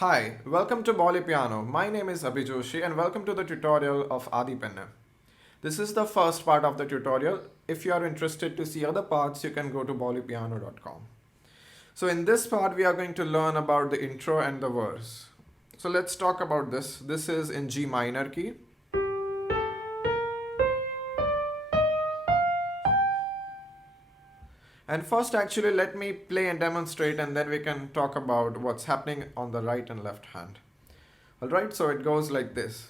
Hi, welcome to Bollypiano. My name is Abhijoshi and welcome to the tutorial of Penne. This is the first part of the tutorial. If you are interested to see other parts, you can go to bollypiano.com. So in this part, we are going to learn about the intro and the verse. So let's talk about this. This is in G minor key. And first, actually, let me play and demonstrate, and then we can talk about what's happening on the right and left hand. Alright, so it goes like this.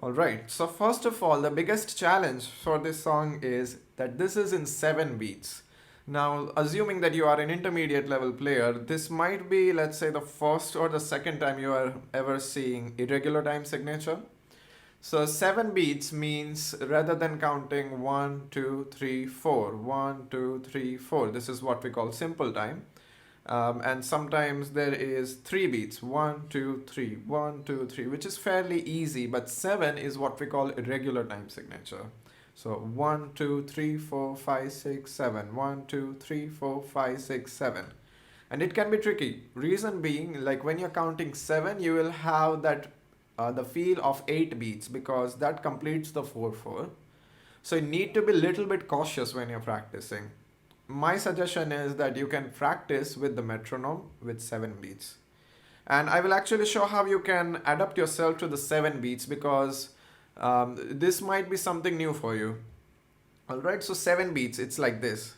Alright, so first of all, the biggest challenge for this song is that this is in 7 beats. Now, assuming that you are an intermediate level player, this might be, let's say, the first or the second time you are ever seeing irregular time signature. So 7 beats means rather than counting 1, 2, 3, 4, 1, 2, 3, 4, this is what we call simple time. And sometimes there is 3 beats, 1, 2, 3, 1, 2, 3, which is fairly easy, but 7 is what we call irregular time signature. So 1, 2, 3, 4, 5, 6, 7, 1, 2, 3, 4, 5, 6, 7. And it can be tricky. Reason being, like when you're counting 7, you will have that the feel of 8 beats because that completes the 4/4. So you need to be a little bit cautious when you're practicing. My suggestion is that you can practice with the metronome with 7 beats. And I will actually show how you can adapt yourself to the 7 beats because this might be something new for you. Alright, so 7 beats, it's like this.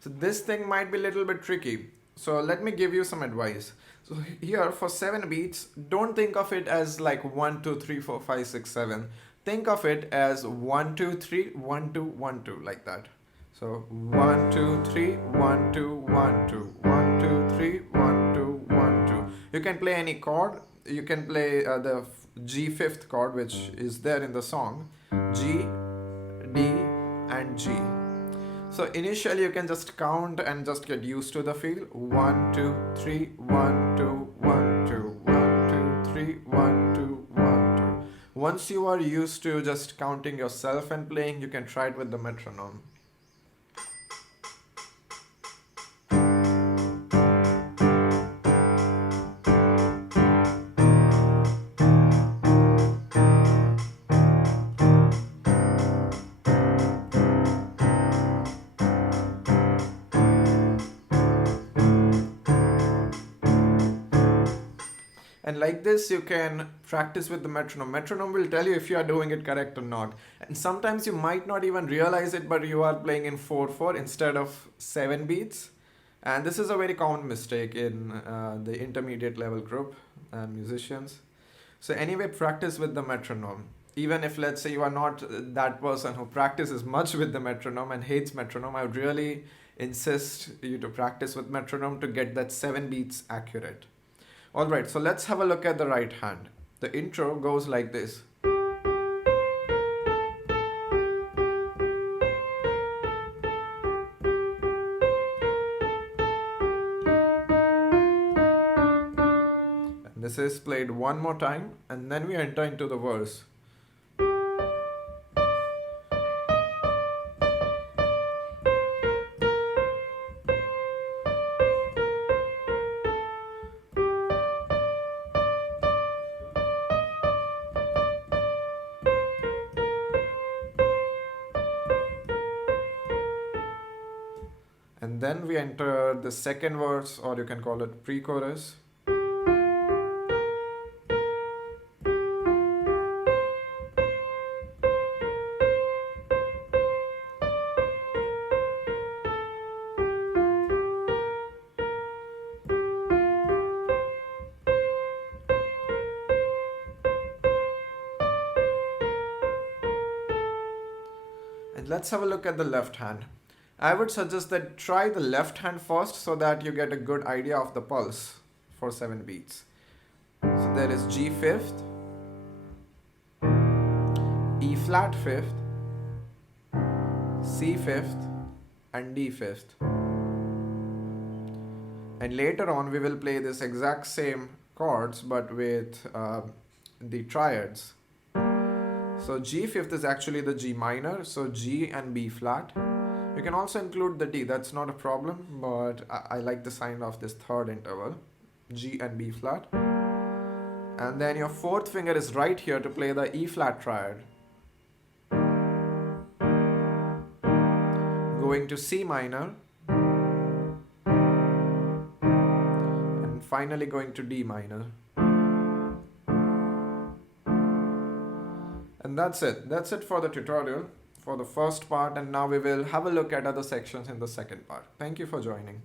So this thing might be a little bit tricky. So let me give you some advice. So here for 7 beats, don't think of it as like 1, 2, 3, 4, 5, 6, 7. Think of it as 1, 2, 3, 1, 2, 1, 2 like that. So 1, 2, 3, 1, 2, 1, 2, 1, 2, 3, 1, 2, 1, 2. You can play any chord. You can play the G fifth chord, which is there in the song. G, D, and G. So initially you can just count and just get used to the feel. 1, 2, 3, 1, 2, 1, 2, 1, 2, 3, 1, 2, 1, 2. Once you are used to just counting yourself and playing, you can try it with the metronome. And like this, you can practice with the metronome. Metronome will tell you if you are doing it correct or not. And sometimes you might not even realize it, but you are playing in 4/4 instead of 7 beats. And this is a very common mistake in the intermediate level group and musicians. So anyway, practice with the metronome. Even if, let's say, you are not that person who practices much with the metronome and hates metronome, I would really insist you to practice with metronome to get that 7 beats accurate. Alright, so let's have a look at the right hand. The intro goes like this. And this is played one more time, and then we enter into the verse. then we enter the second verse, or you can call it pre-chorus. And let's have a look at the left hand. I would suggest that try the left hand first so that you get a good idea of the pulse for 7 beats. So there is G fifth, E flat fifth, C fifth, and D fifth. And later on we will play this exact same chords but with the triads. So G fifth is actually the G minor, so G and B flat. You can also include the D, that's not a problem, but I like the sign of this third interval, G and B flat. And then your fourth finger is right here to play the E flat triad. Going to C minor. And finally going to D minor. And that's it. That's it for the tutorial for the first part, and now we will have a look at other sections in the second part. Thank you for joining.